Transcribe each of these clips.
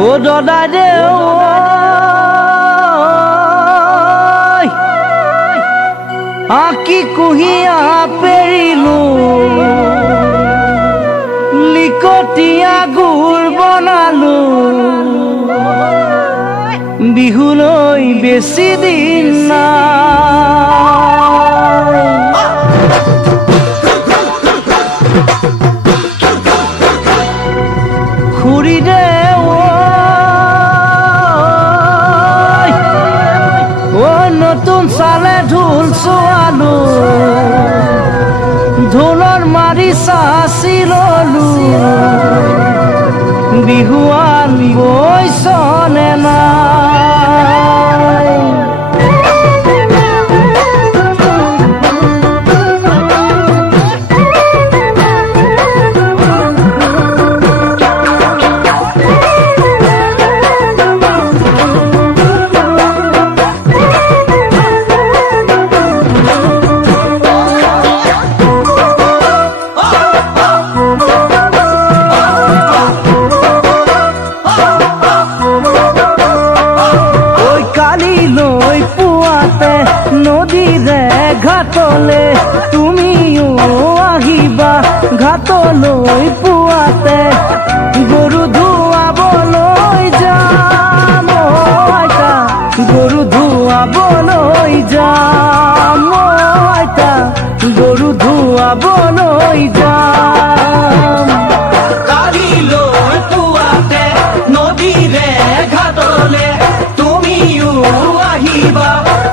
ও দাদা দে আঁকি কুহিয়া পেৰিলো লিকটীয়া গুৰ বনালো বিহুলৈ বেছি দিন নাই খুৰী দে নতুন চালে ঢোল চোৱালো ঢোলৰ মাৰি চাচি ললো বিহুৱান বৈছনে নাই নদীৰে ঘাটলে তুমিও আহিবা ঘাটলৈ পুৱাতে গৰু ধুৱাবলৈ যাম আইতা গৰু ধুৱাবলৈ যাম আইতা গৰু ধুৱাবলৈ যাম কালিলৈ পুৱাতে নদীৰে ঘাটলে তুমিও আহিবা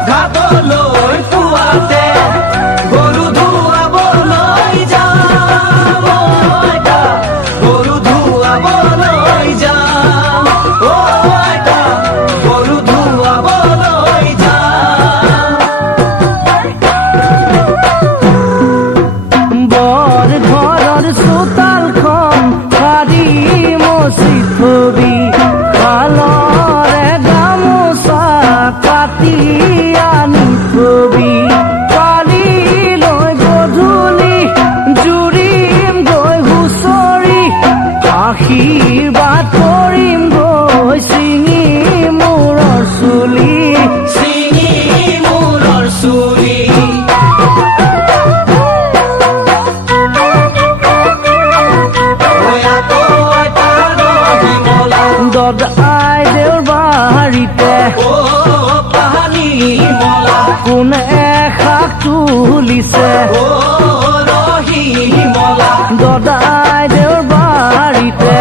ঘাটলৈ পুৱাতে গৰু ধুৱাবলৈ যাম আইতা গৰু ধুৱাবলৈ যাম আইতা গৰু ধুৱাবলৈ যাম বৰ ঘৰৰ চোতালখন সাৰি মচি থবি খালৰে গামোচা কাটি আনি থবি কালিলৈ গধূলি জুৰিম গৈ হুঁচৰি আশীৰ্বাদ কৰিম গৈ ছিঙি মূৰৰ চুলি ছিঙি মূৰৰ চুলি দদাই দেউৰ বাৰীতে পানী মলা কোনে শাক তুলিছে ৰহি মলা দদাই দেউৰ বাৰীতে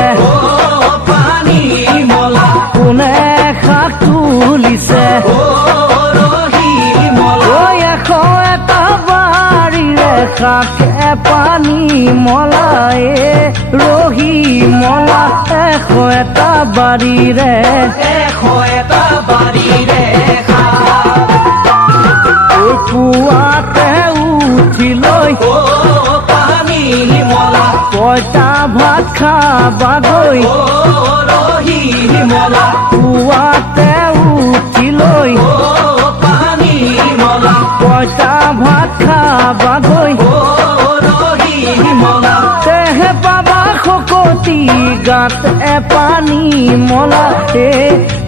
পানী মলা কোনে শাক তুলিছে ৰহি মলা এশ এটা বাৰীৰে শাকে পানী মলায়ে ৰহি মলা এশ এটা বাৰীৰে এশ এটা বাৰীৰে পুৱাতে উঠি লৈ পানী মলা পইতা ভাত খাবাগৈ ৰহি মলা পুৱাতে উঠি লৈ পানী মলা পইতা ভাত খাবাগৈ ৰহি মলা তেহে পাবা শকতি গাত পানী মলা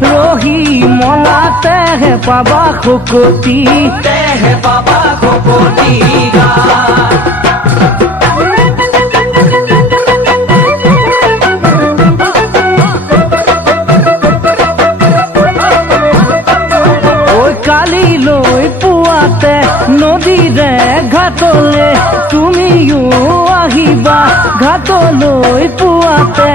ৰহি মলা তেহে পাবা শকতি তেহে পাবা শকতি গা কালিলৈ পুৱাতে নদীৰে ঘাটলে তুমিও আহিবা ঘাটলৈ পুৱাতে